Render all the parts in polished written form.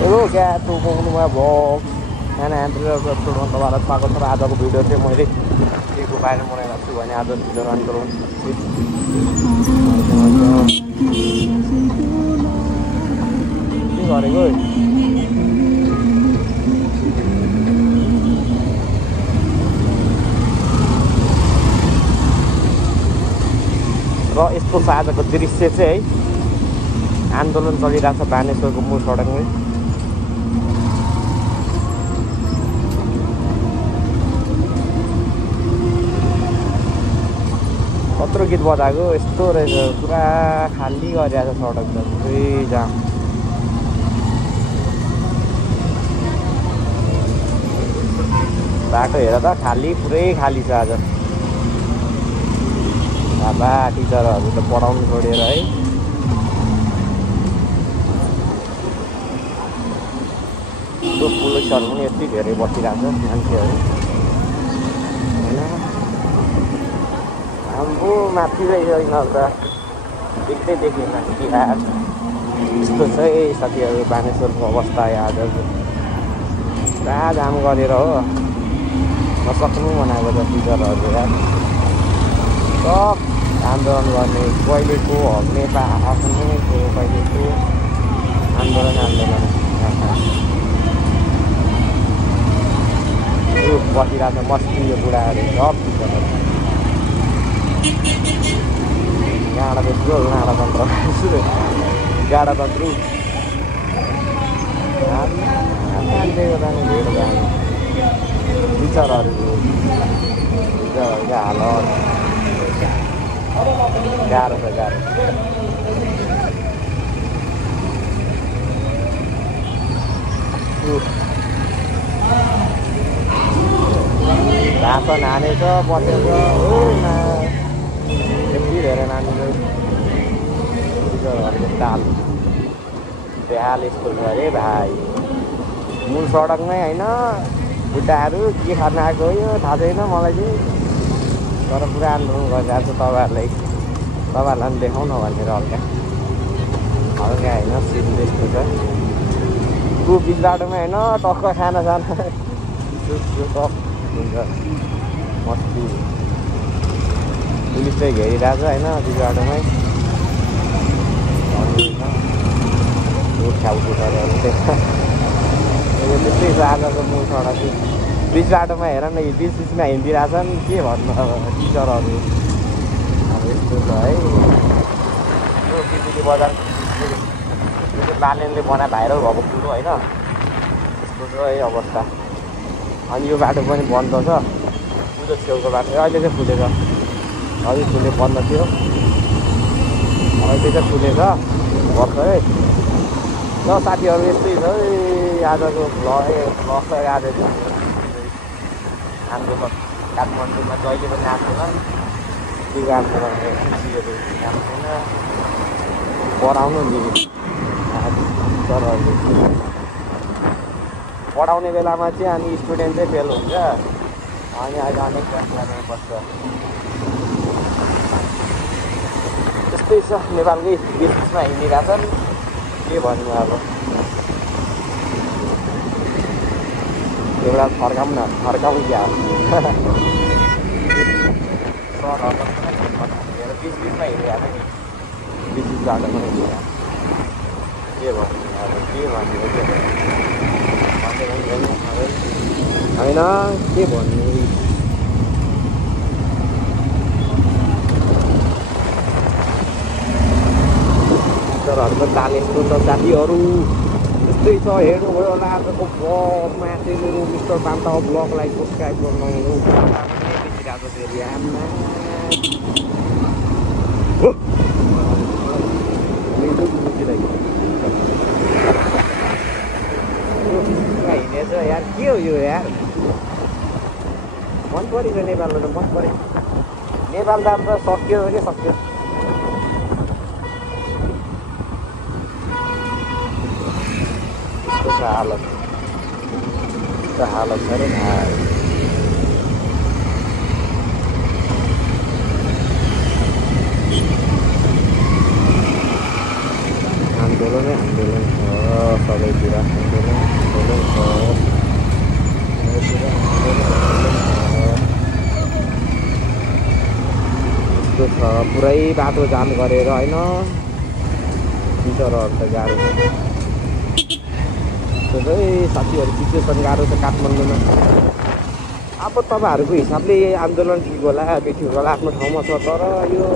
Hello क्या टुकाउनुमा vlog खाना रेस्टुरेन्टमा तपाईँलाई स्वागत छ। आजको भिडियो चाहिँ मैले केको बारेमा बनाइरहेको छु भने आज भिडियो आन्दोलन के गरेको र यस्तो छ आजको दृश्य चाहिँ है आन्दोलन चलिरहेको छ बानेश्वरको मूल सडकमै। कत्रो गीत बजाएको यस्तो रहेछ, पुरा खाली गरिरहेको छ सडक त पुरै जाम। बाटो हेर त खाली पुरै खाली छ आज। बाबा टिचरहरू त पढाउनु छोडेर है त्यो पुलिसहरू पनि यति धेरै बसिरहेको छ मान्छेहरू होइन। हाम्रो माथि रहेछ त देख्दै देखेन बिहार यस्तो छ है साथीहरू। बानेश्वरको अवस्था आज पुरा जाम गरेर हो नसक्नु बनाएको छ टिचरहरू यार। सब आन्दोलन गर्ने कहिलेको नेपाल आफ्नैको कहिलेको आन्दोलन बसिरहेको छ मस्ती यो बुढाहरू सब टिचरहरू। गाडा बेच्छु गाडातन्त्र गाडातन्त्रु मान्छेको जाने भेट जाने टिचरहरूको हालत गाह्रो छ गाह्रो। भाषण हानेछ बसेछ यति धेरै नानीहरू टिचरहरूको ताल बेहाल यस्तो छ अरे भाइ। मूल सडकमै होइन बुढाहरू के खान आएको हो यो थाहा छैन मलाई चाहिँ, तर पुरा आन्दोलन गरिरहेको छ। तपाईँहरूलाई पनि देखाउन भनेर हल्का होइन सिन त्यस्तो छ। त्यो बिच बाटोमा होइन टक्क खाना टप हुन्छ मस्ती। पुलिस चाहिँ घेरिरहेको छ होइन बिच बाटोमै त्यस्तै छ आजको मूल सडक चाहिँ। बिच बाटोमा हेर न बिचमा हिँडिरहेछन् के भन्नु अब टिचरहरू। अब यस्तो छ है यो बिजुली बजार बालेनले बनाए भाइरल भएको कुरो होइन यस्तो छ है अवस्था। अनि यो बाटो पनि बन्द छ पुरो छेउको बाटो अहिले चाहिँ खुलेछ, अघि खुले बन्द थियो अहिले चाहिँ खुलेछ भर्खरै। ल साथीहरू यस्तै छ है आजको भ्लग आज आन्दोलन काठमाडौँमा जहिले पनि आन्दोलन दिगो आन्दोलन खुसीहरू काम छैन पढाउनु नि टिचरहरूले। पढाउने बेलामा चाहिँ अनि स्टुडेन्ट चाहिँ फेल हुन्छ अनि अहिले अनेक क्लासमा बस्छ। त्यस्तै छ नेपालकै बिचमा हिँडिरहेछन् के भन्नु अब। एउटा फर्काउँ क्या बिचमा हिँडिरहेको नि बिच बाटोमा हिँडिरहेको के भन्नु अब के भन्नु होइन के भन्नु। टिचरहरूको ताल यस्तो छ साथीहरू त्यस्तै छ। हेर्नुभयो होला आजको ब्लगमा चाहिँ मेरो मिस्टर पान्ता ब्लगलाई सब्सक्राइब गर्नु बेचिरहेको फेरि आमा हिँडेछ यार के हो यो यार। मन परेछ नेपालमा त मन पऱ्यो। नेपाल त अब सक्यो के सक्यो। हालत छ अरे भाइ। आन्दोलनै आन्दोलन छ सबैतिर आन्दोलन आन्दोलन छ सबैतिर आन्दोलन यस्तो छ पुरै बाटो जाम गरेर होइन टिचरहरू त गाह्रो छ साथीहरू सिचुएसन गाह्रो छ काठमाडौँमा अब तपाईँहरूको हिसाबले आन्दोलन ठिक होला बेठी होला आफ्नो ठाउँमा छ तर यो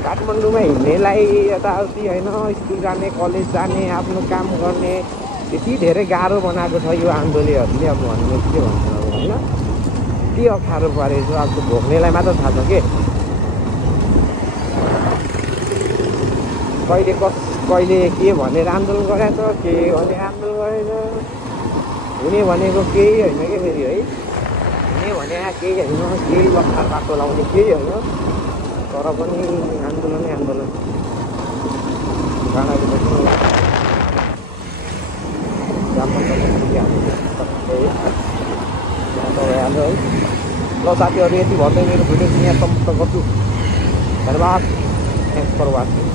काठमाडौँमा हिँड्नेलाई यताउति होइन स्कुल जाने कलेज जाने आफ्नो काम गर्ने त्यति धेरै गाह्रो बनाएको छ यो आन्दोलनहरूले अब भन्नु के भन्छ अब होइन के अप्ठ्यारो परेको छ अब भोग्नेलाई मात्र थाहा छ के कहिले के भनेर आन्दोलन गरेछ के भने आन्दोलन गरेर हुने भनेको केही होइन कि फेरि है हुने भने केही होइन केही बक्खा बाटो लाउने केही होइन तर पनि आन्दोलनै आन्दोलन गाडाको भइहाल्यो है ल साथीहरू यति भन्दै मेरो भिडियो चाहिँ यहाँ समाप्त गर्छु धन्यवाद थ्याङ्क्स फर वाचिङ